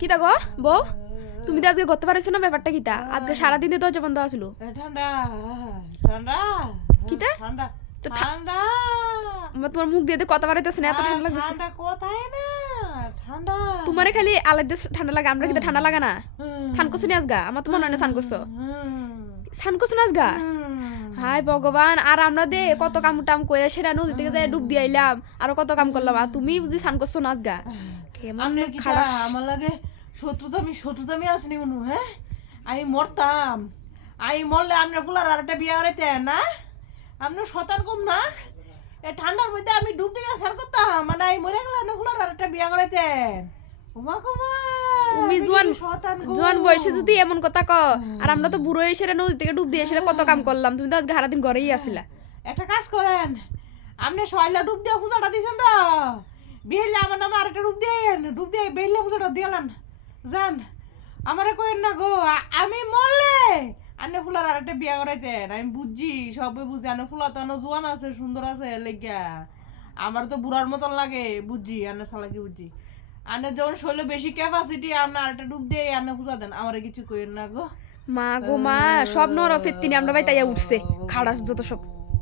কিতা গো বউ তুমি তো আজকে করতে পারছো না ব্যাপারটা কিতা আজকে সারাদিন তো দরজা বন্ধ আছিল ঠান্ডা ঠান্ডা কিতা ঠান্ডা তো ঠান্ডা তোমার মুখ দিয়ে কথা বাড়াইতেছে না এত ঠান্ডা লাগতেছে ঠান্ডা কোথায় না ঠান্ডা তোমারে খালি আলাদা ঠান্ডা লাগে আমরা কিতা ঠান্ডা লাগা না সান করছো নি আজগা আমার তো মনে হয় না সান করছো সান করছো না আজগা হাই ভগবান আর আমরা দে কত কাম টাম করে সেটা নদী থেকে যাই ডুব দিয়ে আইলাম আর কত কাম করলাম আর তুমি বুঝি সান করছো না আজগা কেমন খারাপ আমার লাগে শত্রুতামি আসনি কোনো হ্যাঁ আমি মরতাম আমি মরলে আপনার ফুলার আর একটা বিয়ে করাইতেন না আপনার শতান কম না এই ঠান্ডার মধ্যে আমি ডুব দিয়ে সার করতাম মানে আমি মরে গেলে আপনার ফুলার আর একটা বিয়ে করাইতেন তুমি জোয়ান বয়সে যদি এমন কথা ক আর আমরা তো বুড়ো এসে নদী থেকে ডুব দিয়ে এসে কত কাম করলাম তুমি তো আজকে সারাদিন ঘরেই আসিলা একটা কাজ করেন আপনি সয়লা ডুব দিয়ে পূজাটা দিয়েছেন তো বিহেলে আমার নামে আরেকটা ডুব দিয়ে বেহলে পূজাটা দিলাম জান আমারে কইেন না গো আমি মরলে আনে ফুলার আরেকটা বিয়া করাইতেন আমি বুঝছি সবে বুঝি আনে ফুলা তো জোয়ান আছে সুন্দর আছে লেগা আমার তো বুড়ার মতন লাগে বুঝছি আনে সালাকি বুঝছি আনে যখন শৈলে বেশি ক্যাপাসিটি আপনি আরেকটা ডুব দিয়ে আনে পূজা দেন আমারে কিছু কইেন না গো মা গো মা সব নরফের তিনি আমরা ভাই তাইয়া উঠছে খাড়াস যত সব